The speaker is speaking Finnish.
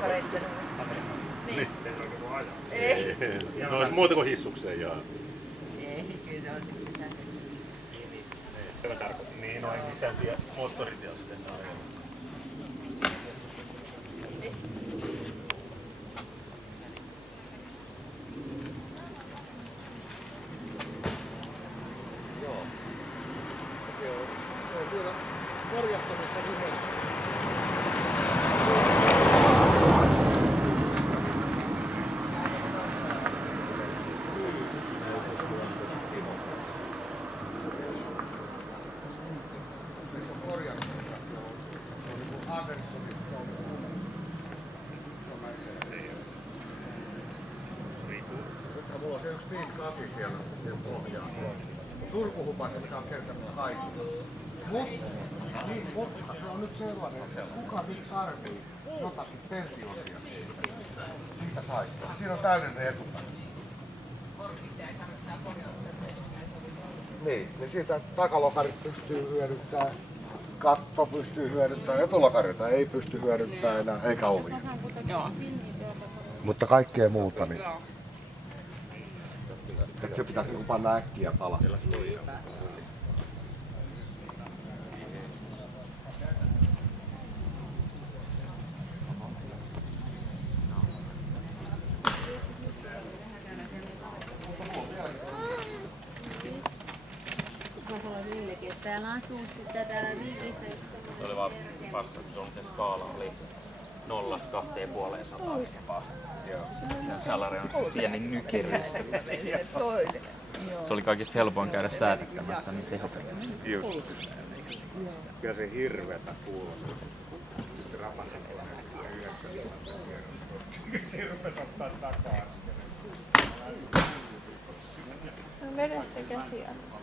Pareitten. Niin. Ei. No olisi muuta kuin hissukseen ja... Ei, kyllä se on sitten pysähtynyt. Tämä tarkoittaa. Niin, no ei missään tie moottoritiellä sitten ajalla. Joo. Se on siellä korjattamassa lyhyen. Mulla on se 158 siellä pohjaa. Surkuhupainen, mikä on kertonut kaikki. Mutta se on nyt sellainen, että kuka nyt tarvii jotakin peltiosia siitä saisi. Siinä on täydellinen etupäin. Niin siitä takalokarit pystyy hyödyntämään, katto pystyy hyödyntämään, etulokareita ei pysty hyödyntämään enää, eikä ovia. Mutta kaikkea muuta niin. Että se pitäisi panna äkkiä alas. Täällä asuu sitten täällä Viikissä yksi semmoinen. Se oli vaan vasta, että se skaala oli 0–2,5 jopa. Sen salari on se pieni nykiristö. Se oli kaikista helpoin käydä säätättämässä niin tehopeliä. Just. Kyllä se hirveetä kuulostaa. Sitten rapatetaan se rupesi ottaa takaa. No vedä se käsi alle.